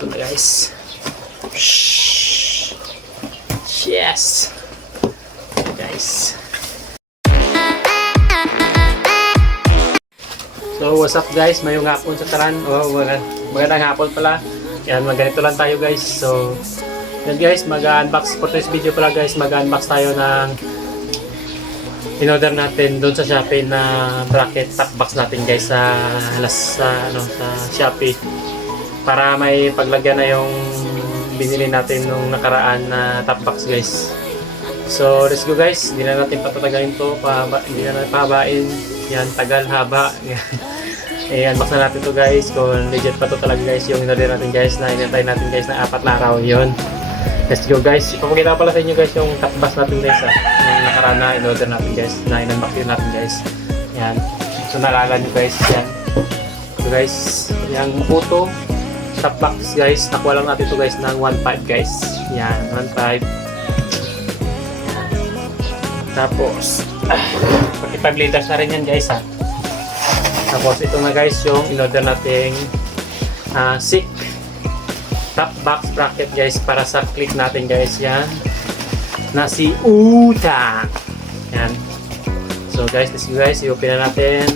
Ito na guys. Yes! Guys. So what's up guys? Mayong hapon sa taran. Magandang hapon pala. Yan, ganito lang tayo guys. So yan guys, mag-unbox for this video pala guys. Mag-unbox tayo ng in-order natin doon sa Shopee na bracket top box natin guys sa Shopee. Para may paglagyan na yung binili natin nung nakaraan na top box guys. So let's go guys. Hindi na natin patatagalin to. Hindi na natin pahabain. Yan, tagal, haba. Unbox na natin to guys. Kung legit pa to talaga guys yung in-order natin guys na inantay natin guys na 4 na araw yun. Let's go guys. Ipapakita pala sa inyo guys yung top box natin guys yung nakaraan na in-order natin guys na in-unbox natin guys. Yan. So nalala nyo guys. Yan. So guys, yung photo top box guys, nakuha lang natin ito guys ng 1.5 guys. Yan, 1.5. Tapos 45 liters na rin yan guys ha. Tapos ito na guys yung in-order nating SICK top box bracket guys para sa click natin guys. Yan na si Utang. Yan. So guys, let's go guys, i-open na natin.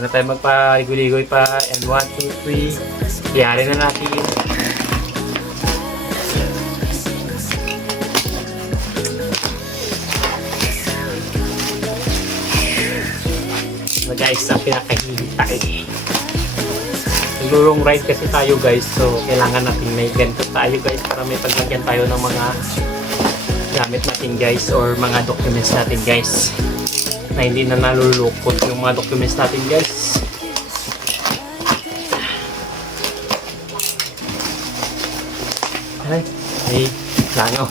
Ano tayo magpa-ligoy-ligoy pa. And 1, 2, 3 iyari na natin. So guys, ang pinakahihintay. Long ride kasi tayo guys. So kailangan natin may ganito tayo guys para may paglagyan tayo ng mga gamit natin guys or mga documents natin guys. Na hindi na nalulukot yung mga documents natin guys. Ay, langaw.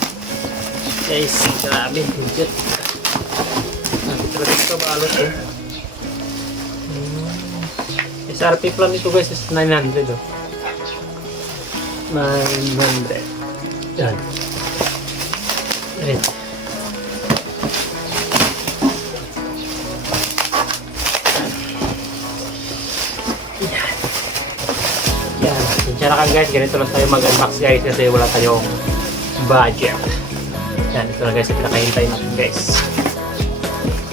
Guys, grabe, legit. Nakita ito balot eh. SRP plan nito guys is 900 oh. 900. Yan. Ay. Yan na guys, ganito lang tayo mag-unbox guys kasi wala tayong budget. Yan, ito na guys yung pinakahintay natin guys.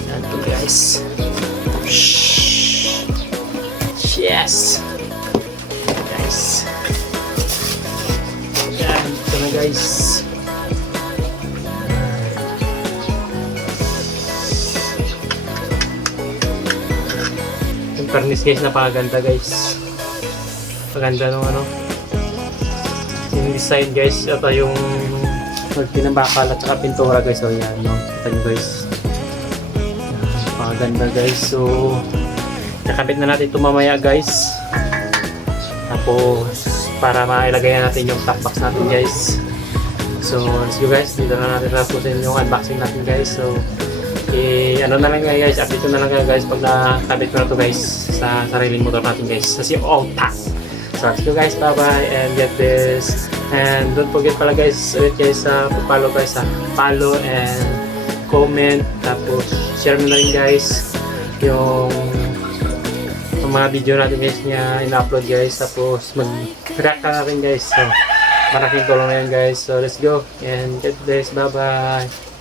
Yan ito guys. Yes! Guys. Yan, ito na guys. Yung karnis guys, napakaganda guys. Paganda nung yung design guys at yung pinambakal at saka pintura guys. So yan, no? Kita nyo guys, paganda guys. So nakabit na natin ito mamaya guys, tapos para mailagay na natin yung top box natin guys. So let's go guys, dito na natin tapusin yung unboxing natin guys. So ano na lang guys, update ko na lang guys pag nakabit ko na ito guys sa sariling motor natin guys, sa si Utang. So let's go guys, bye bye and get this. And don't forget pala guys, ulit guys follow guys follow and comment, tapos share mo na rin guys yung mga video natin guys niya in-upload guys, tapos mag-react na rin guys. So malaking tulong na yan guys. So let's go and get this, bye bye.